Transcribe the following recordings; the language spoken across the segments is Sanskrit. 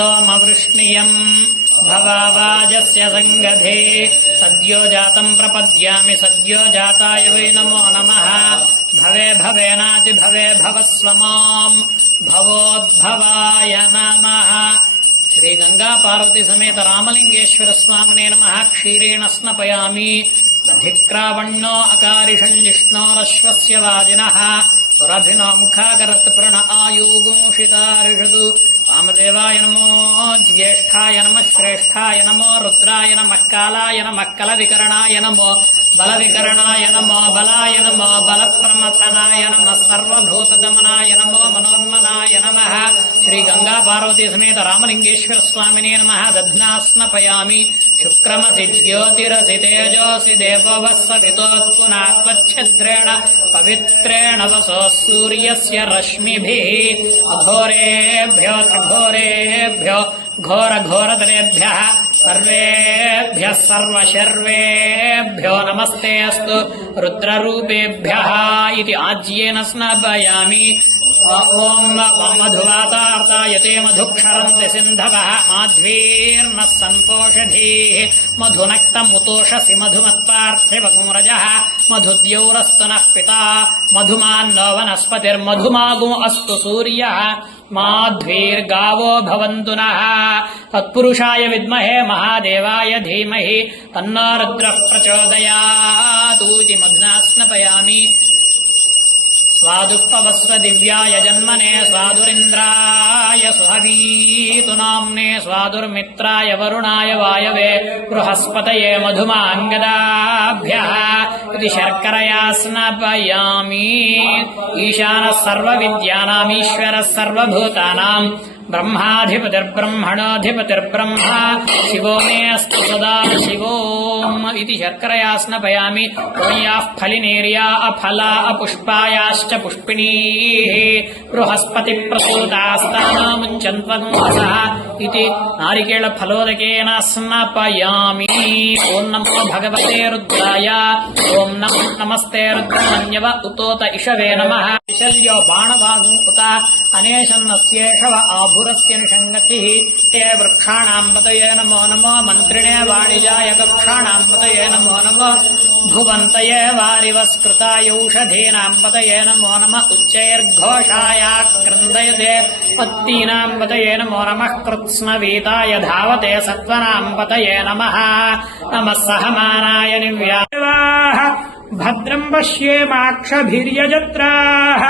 सोमवृष्णियम्। भवावाजस्य सङ्गधे। सद्यो जातम् प्रपद्यामि सद्यो जाताय वै नमो नमः। भवे भवेनातिभवे भवस्व माम् भवोद्भवाय नमः। श्रीगङ्गा पार्वती समेत रामलिङ्गेश्वर स्वामिने नमः। क्षीरेण स्नपयामि। अधिक्रावण्यो अकारिषम् जिष्णोरश्वस्य वाजिनः। सुरभिनो मुखाकरत् प्रण వామదేవాయ నమో జ్యేష్ఠాయ నమ శ్రేష్టాయ నమో రుద్రాయ నమ కాలాయ నమ కల వికరణాయ నమో బల వికరణాయ నమో బలాయ నమో బల ప్రమథనాయ నమ సర్వభూతగమనాయ నమో మనోన్మనాయ నమ శ్రీ గంగా పార్వతీ సమేత రామలింగేశ్వర స్వామినే నమ. దధ్నాస్నపయామి. శుక్రమసి జ్యోతిరసి తేజోసి దేవవస్సవితోత్పునాత్మచ్ఛద్రేణ పవిత్రేణ వసో సూర్యస్య రశ్మిభిః. అఘోరేభ్యో త్రిఘోరేభ్యో ఘోర ఘోరతరేభ్య సర్వేభ్య సర్వశర్వేభ్యో నమస్తే అస్తు. రుద్రరూపేభ్య. ఆజ్యేన స్నాపయామి. ॐ मधुवातार्तायते मधुक्षरन्ति सिन्धवः माध्वीर्नः सन्तोषधीः मधुनक्तमुतोषसि मधुमत्पार्थिवगुरजः मधुद्यौरस्तु नः पिता मधुमान्नो वनस्पतिर्मधुमागो अस्तु सूर्यः माध्वीर्गावो भवन्तु नः तत्पुरुषाय विद्महे महादेवाय धीमहि तन्नो रुद्रः प्रचोदयातूति मधुना स्नपयामि स्वादुःपवस्व दिव्याय जन्मने स्वादुरिन्द्राय सुहवीतु नाम्ने स्वादुर्मित्राय वरुणाय वायवे बृहस्पतये मधुमाङ्गदाभ्यः इति शर्करया स्नपयामि। ईशानः सर्वविद्यानामीश्वरः सर्वभूतानाम् ब्रह्माधिपतिर्ब्रह्मणोऽधिपतिर्ब्रह्मा शिवो मे अस्तु सदा शिवोम् इति शर्करया स्नपयामि त्वयाः फलिनेर्या अफला अपुष्पायाश्च पुष्पिणीः बृहस्पतिप्रसूतास्तानामुञ्चन्त्वन्वसः इति नारिकेलफलोदकेन स्नपयामि ॐ नमो भगवते रुद्राय ॐ नमो नमस्ते रुद्रमन्यव उतोत इषवे नमः शल्यो बाणवागु उत अनेशन्नस्येषव आभुरस्य निषङ्गतिः ते वृक्षाणाम् पतये नमो नमो मन्त्रिणे वाणिजाय कक्षाणाम् पतये नमो नमो भुवन्तये वारिवस्कृतायौषधीनाम् पतये नमो नम उच्चैर्घोषाय क्रन्दयते पत्तीनाम् पतये नमो नमः कृत्स्नवीताय धावते सत्त्वनाम् पतये नमः। नमः सहमानाय निव्यावाः भद्रम् पश्येमाक्षभिर्यजत्राः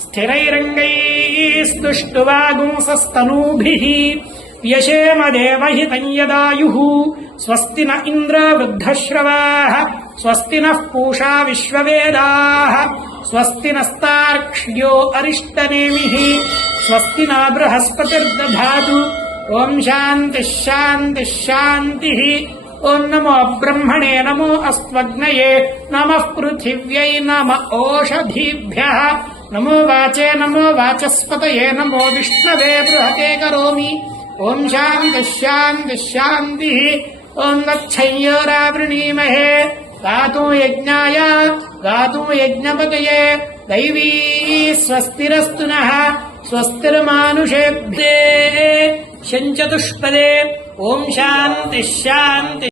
स्थिरैरङ्गैस्तुष्टुवागुंसस्तनूभिः व्यशेम देवहितम् यदायुः। स्वस्ति न इन्द्र वृद्धश्रवाः स्वस्ति नः पूषा विश्ववेदाः। स्वस्ति नस्तार्क्ष्यो अरिष्टनेमिः। स्वस्ति न बृहस्पतिर्दधातु। ॐ शान्तिः शान्तिः शान्तिः। ॐ नमो ब्रह्मणे नमो अस्त्वग्नये नमः पृथिव्यै नम ओषधीभ्यः नमो वाचे नमो वाचस्पतये नमो विष्णवे बृहते करोमि। ॐ शान्तिः ॐ गच्छय्योरावृणीमहे गातु यज्ञाय गातु यज्ञपतये। दैवी स्वस्तिरस्तु नः स्वस्तिर्मानुषेभ्ये। शञ्चतुष्पदे। ॐ शान्तिः शान्तिः